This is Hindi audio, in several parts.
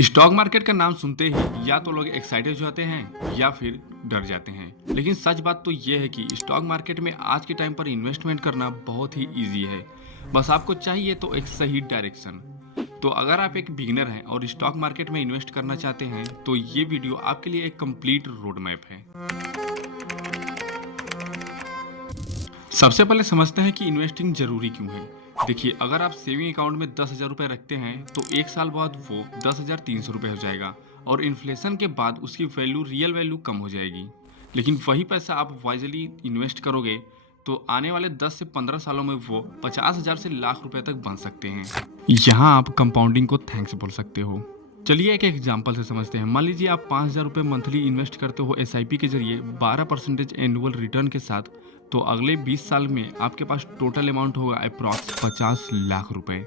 स्टॉक मार्केट का नाम सुनते ही या तो लोग एक्साइटेड हो जाते हैं या फिर डर जाते हैं। लेकिन सच बात तो ये है कि स्टॉक मार्केट में आज के टाइम पर इन्वेस्टमेंट करना बहुत ही इजी है। बस आपको चाहिए तो एक सही डायरेक्शन। तो अगर आप एक बिगिनर हैं और स्टॉक मार्केट में इन्वेस्ट करना चाहते हैं तो ये वीडियो आपके लिए एक कंप्लीट रोड मैप है। सबसे पहले समझते हैं कि इन्वेस्टिंग जरूरी क्यों है। देखिए, अगर आप सेविंग अकाउंट में 10,000 रुपये रखते हैं तो एक साल बाद वो 10,300 रुपये हो जाएगा और इन्फ्लेशन के बाद उसकी वैल्यू रियल वैल्यू कम हो जाएगी। लेकिन वही पैसा आप वाइजली इन्वेस्ट करोगे तो आने वाले 10 से 15 सालों में वो 50,000 से लाख रुपए तक बन सकते हैं। यहाँ आप कंपाउंडिंग को थैंक्स बोल सकते हो। चलिए एक एग्जाम्पल से समझते हैं। मान लीजिए आप 5,000 रुपये मंथली इन्वेस्ट करते हो एसआईपी के जरिए 12% एनुअल रिटर्न के साथ। तो अगले 20 साल में आपके पास टोटल अमाउंट होगा अप्रॉक्स 50 लाख रुपए।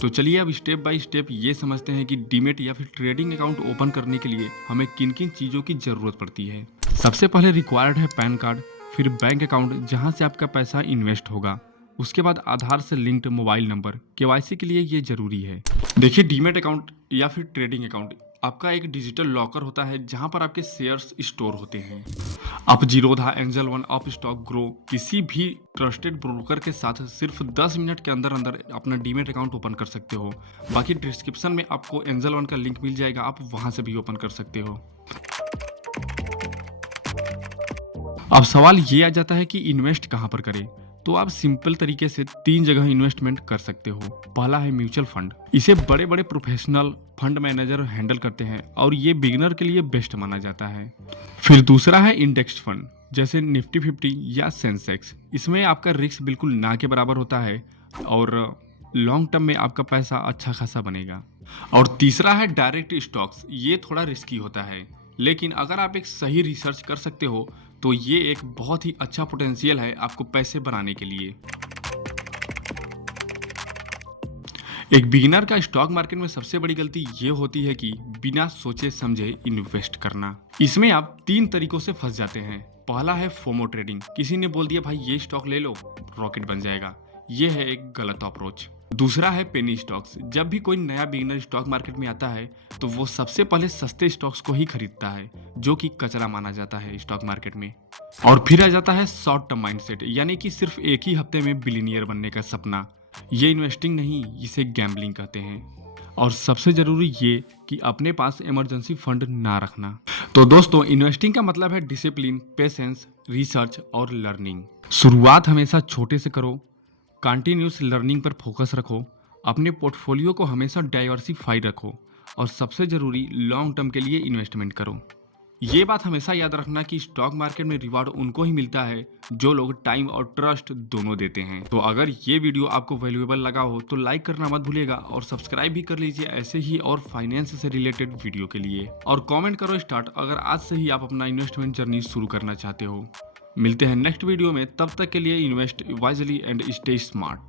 तो चलिए अब स्टेप बाय स्टेप ये समझते हैं कि डीमेट या फिर ट्रेडिंग अकाउंट ओपन करने के लिए हमें किन किन चीज़ों की ज़रूरत पड़ती है। सबसे पहले रिक्वायर्ड है पैन कार्ड, फिर बैंक अकाउंट जहां से आपका पैसा इन्वेस्ट होगा, उसके बाद आधार से लिंक्ड मोबाइल नंबर। केवाईसी के लिए ये जरूरी है। देखिए, डीमेट अकाउंट या फिर ट्रेडिंग अकाउंट आपका एक डिजिटल लॉकर होता है जहां पर आपके शेयर्स स्टोर होते हैं। आप Zerodha, angel one, up stock, grow किसी भी ट्रस्टेड ब्रोकर के साथ सिर्फ 10 मिनट के अंदर अंदर अपना डीमेट अकाउंट ओपन कर सकते हो। बाकी डिस्क्रिप्शन में आपको एंजल वन का लिंक मिल जाएगा, आप वहां से भी ओपन कर सकते हो। अब सवाल ये आ जाता है कि इन्वेस्ट कहां पर करें। तो आप सिंपल तरीके से 3 जगह इन्वेस्टमेंट कर सकते हो। पहला है म्यूचुअल फंड। इसे बड़े बड़े प्रोफेशनल फंड मैनेजर हैंडल करते हैं और ये बिगिनर के लिए बेस्ट माना जाता है। फिर दूसरा है इंडेक्स फंड, जैसे निफ्टी 50 या सेंसेक्स। इसमें आपका रिस्क बिल्कुल ना के बराबर होता है और लॉन्ग टर्म में आपका पैसा अच्छा खासा बनेगा। और तीसरा है डायरेक्ट स्टॉक्स। ये थोड़ा रिस्की होता है, लेकिन अगर आप एक सही रिसर्च कर सकते हो तो ये एक बहुत ही अच्छा पोटेंशियल है आपको पैसे बनाने के लिए। एक बिगिनर का स्टॉक मार्केट में सबसे बड़ी गलती ये होती है कि बिना सोचे समझे इन्वेस्ट करना। इसमें आप 3 तरीकों से फंस जाते हैं। पहला है फोमो ट्रेडिंग। किसी ने बोल दिया भाई ये स्टॉक ले लो, रॉकेट बन जाएगा। ये है एक गलत अप्रोच। दूसरा है पेनी स्टॉक्स। जब भी कोई नया बिगिनर स्टॉक मार्केट में आता है तो वो सबसे पहले सस्ते स्टॉक्स को ही खरीदता है, जो कि कचरा माना जाता है स्टॉक मार्केट में। और फिर आ जाता है शॉर्ट टर्म माइंडसेट, यानी कि सिर्फ एक ही हफ्ते में बिलियनियर बनने का सपना। ये इन्वेस्टिंग नहीं, इसे गैम्बलिंग कहते हैं। और सबसे जरूरी ये कि अपने पास इमरजेंसी फंड ना रखना। तो दोस्तों, इन्वेस्टिंग का मतलब है डिसिप्लिन, पेशेंस, रिसर्च और लर्निंग। शुरुआत हमेशा छोटे से करो, कंटिन्यूस लर्निंग पर फोकस रखो, अपने पोर्टफोलियो को हमेशा डाइवर्सिफाई रखो और सबसे जरूरी लॉन्ग टर्म के लिए इन्वेस्टमेंट करो। ये बात हमेशा याद रखना कि स्टॉक मार्केट में रिवार्ड उनको ही मिलता है जो लोग टाइम और ट्रस्ट दोनों देते हैं। तो अगर ये वीडियो आपको वैल्यूएबल लगा हो तो लाइक करना मत भूलिएगा और सब्सक्राइब भी कर लीजिए ऐसे ही और फाइनेंस से रिलेटेड वीडियो के लिए। और कमेंट करो स्टार्ट अगर आज से ही आप अपना इन्वेस्टमेंट जर्नी शुरू करना चाहते हो। मिलते हैं नेक्स्ट वीडियो में, तब तक के लिए invest wisely and stay smart.